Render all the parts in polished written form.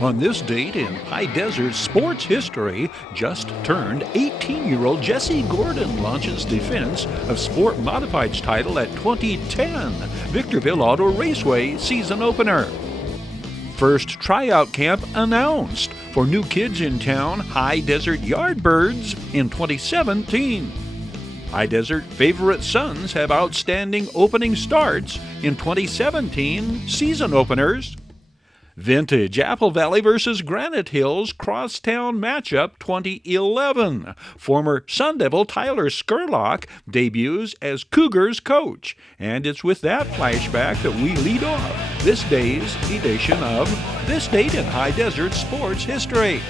On this date in high desert sports history, just turned 18-year-old Jesse Gordon launches defense of Sport Modified's title at 2010 Victorville Auto Raceway season opener. First tryout camp announced for new kids in town High Desert Yardbirds in 2017. High Desert favorite sons have outstanding opening starts in 2017 season openers. Vintage Apple Valley versus Granite Hills crosstown matchup 2011. Former Sun Devil Tyler Scurlock debuts as Cougars coach. And it's with that flashback that we lead off this day's edition of This Date in High Desert Sports History.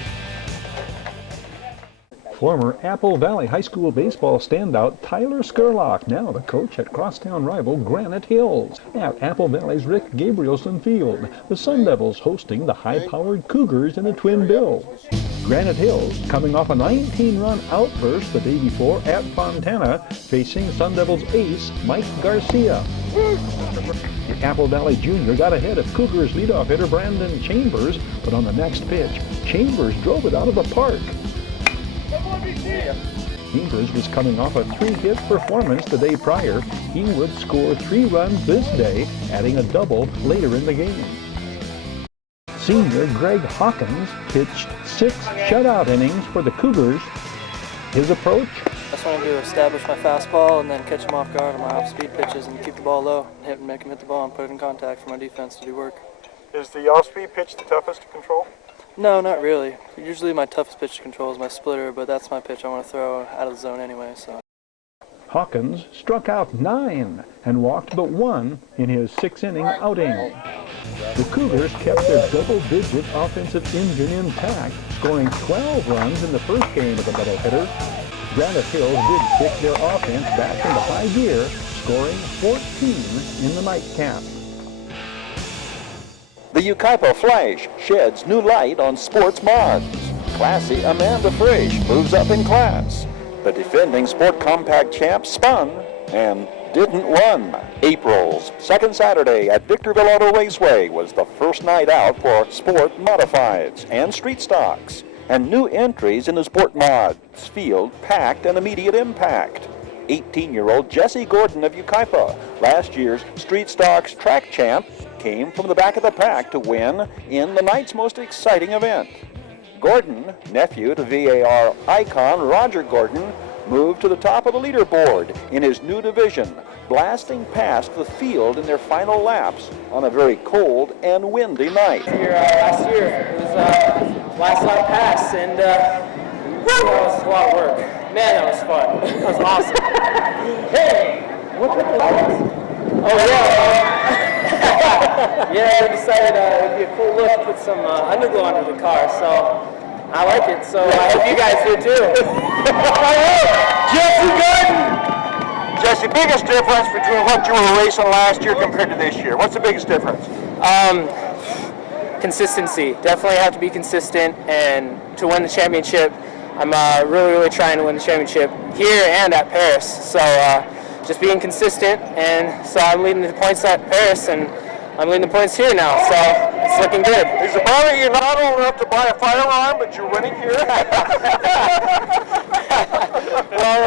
Former Apple Valley High School baseball standout Tyler Scurlock, now the coach at crosstown rival Granite Hills. At Apple Valley's Rick Gabrielson Field, the Sun Devils hosting the high-powered Cougars in the Twin Bills. Granite Hills coming off a 19-run outburst the day before at Fontana, facing Sun Devils ace Mike Garcia. The Apple Valley Junior got ahead of Cougars leadoff hitter Brandon Chambers, but on the next pitch, Chambers drove it out of the park. Chambers was coming off a 3-hit performance the day prior. He would score 3 runs this day, adding a double later in the game. Senior Greg Hawkins pitched 6 shutout innings for the Cougars. His approach? I just want to do establish my fastball and then catch him off guard on my off-speed pitches and keep the ball low, make him hit the ball and put it in contact for my defense to do work. Is the off-speed pitch the toughest to control? No, not really. Usually my toughest pitch to control is my splitter, but that's my pitch I want to throw out of the zone anyway. So. Hawkins struck out 9 and walked but 1 in his 6-inning outing. The Cougars kept their double-digit offensive engine intact, scoring 12 runs in the first game of the doubleheader. Granite Hills did kick their offense back into high gear, scoring 14 in the nightcap. The Yucaipa Flash sheds new light on sports mods. Classy Amanda Frisch moves up in class. The defending Sport Compact champ spun and didn't run. April's second Saturday at Victorville Auto Raceway was the first night out for Sport Modifieds and Street Stocks. And new entries in the Sport Mods field packed an immediate impact. 18-year-old Jesse Gordon of Yucaipa, last year's Street Stocks track champ, came from the back of the pack to win in the night's most exciting event. Gordon, nephew to VAR icon Roger Gordon, moved to the top of the leaderboard in his new division, blasting past the field in their final laps on a very cold and windy night. Last year, it was last lap pass, and that was a lot of work. Man, that was fun. That was awesome. Hey, what the lights? Oh, yeah. Yeah, we decided it'd be a cool look to put some underglow under the car, so I like it. So I hope you guys do too. Jesse Gordon! Jesse, biggest difference between what you were racing last year compared to this year? What's the biggest difference? Consistency. Definitely have to be consistent, and to win the championship, I'm really trying to win the championship here and at Paris. So just being consistent, and so I'm leading the points at Paris, and I'm leading the points here now, so it's looking good. Is it bothering you not old enough to buy a firearm, but you're winning here? Well,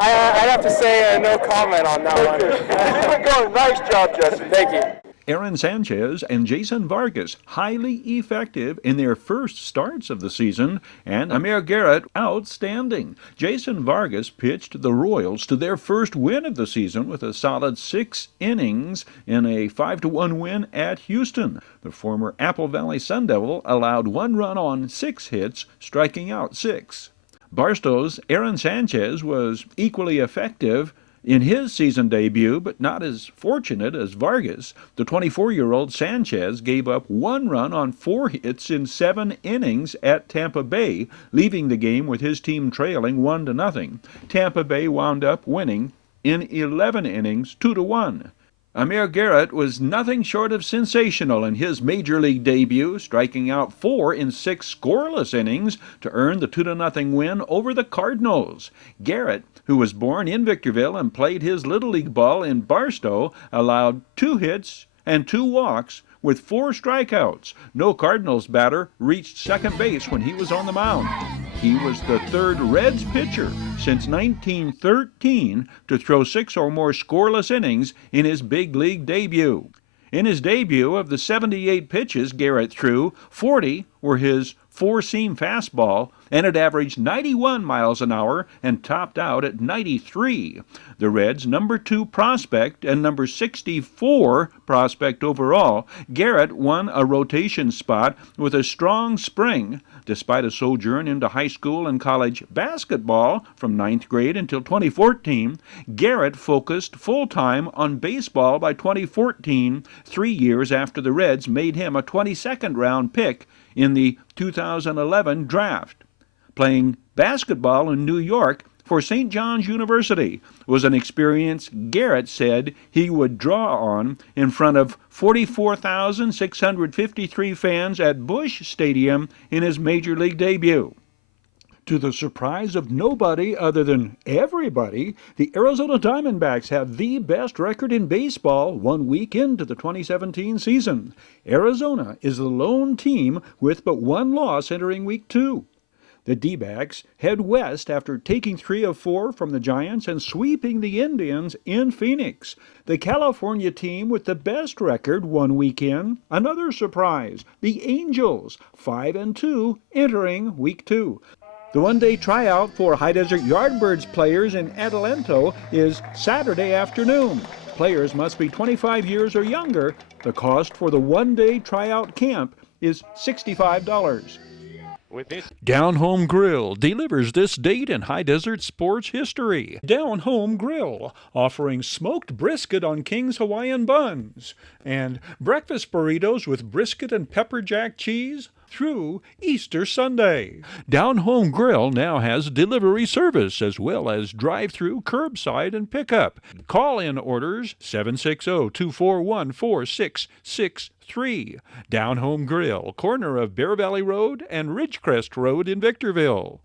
I'd have to say no comment on that one. Keep it going. Nice job, Jesse. Thank you. Aaron Sanchez and Jason Vargas highly effective in their first starts of the season, and Amir Garrett outstanding. Jason Vargas pitched the Royals to their first win of the season with a solid 6 innings in a 5-1 win at Houston. The former Apple Valley Sun Devil allowed 1 run on 6 hits, striking out 6. Barstow's Aaron Sanchez was equally effective in his season debut, but not as fortunate as Vargas. The 24-year-old Sanchez gave up 1 run on 4 hits in 7 innings at Tampa Bay, leaving the game with his team trailing 1-0. Tampa Bay wound up winning in 11 innings, 2-1. Amir Garrett was nothing short of sensational in his major league debut, striking out 4 in 6 scoreless innings to earn the 2-0 win over the Cardinals. Garrett, who was born in Victorville and played his Little League ball in Barstow, allowed 2 hits and 2 walks with 4 strikeouts. No Cardinals batter reached second base when he was on the mound. He was the 3rd Reds pitcher since 1913 to throw 6 or more scoreless innings in his big league debut. In his debut, of the 78 pitches Garrett threw, 40 were his four-seam fastball, and it averaged 91 miles an hour and topped out at 93. The Reds' number 2 prospect and number 64 prospect overall, Garrett won a rotation spot with a strong spring. Despite a sojourn into high school and college basketball from 9th grade until 2014, Garrett focused full-time on baseball by 2014, 3 years after the Reds made him a 22nd round pick in the 2011 draft. Playing basketball in New York for St. John's University was an experience Garrett said he would draw on in front of 44,653 fans at Busch Stadium in his Major League debut. To the surprise of nobody other than everybody, the Arizona Diamondbacks have the best record in baseball 1 week into the 2017 season. Arizona is the lone team with but 1 loss entering Week 2. The D-backs head west after taking 3 of 4 from the Giants and sweeping the Indians in Phoenix. The California team with the best record 1 week in, another surprise, the Angels, 5-2 entering Week 2. The one-day tryout for High Desert Yardbirds players in Adelanto is Saturday afternoon. Players must be 25 years or younger. The cost for the one-day tryout camp is $65. Down Home Grill delivers this date in High Desert sports history. Down Home Grill, offering smoked brisket on King's Hawaiian buns and breakfast burritos with brisket and pepper jack cheese through Easter Sunday. Down Home Grill now has delivery service as well as drive-through, curbside, and pickup. Call-in orders 760-241-4663. Down Home Grill, corner of Bear Valley Road and Ridgecrest Road in Victorville.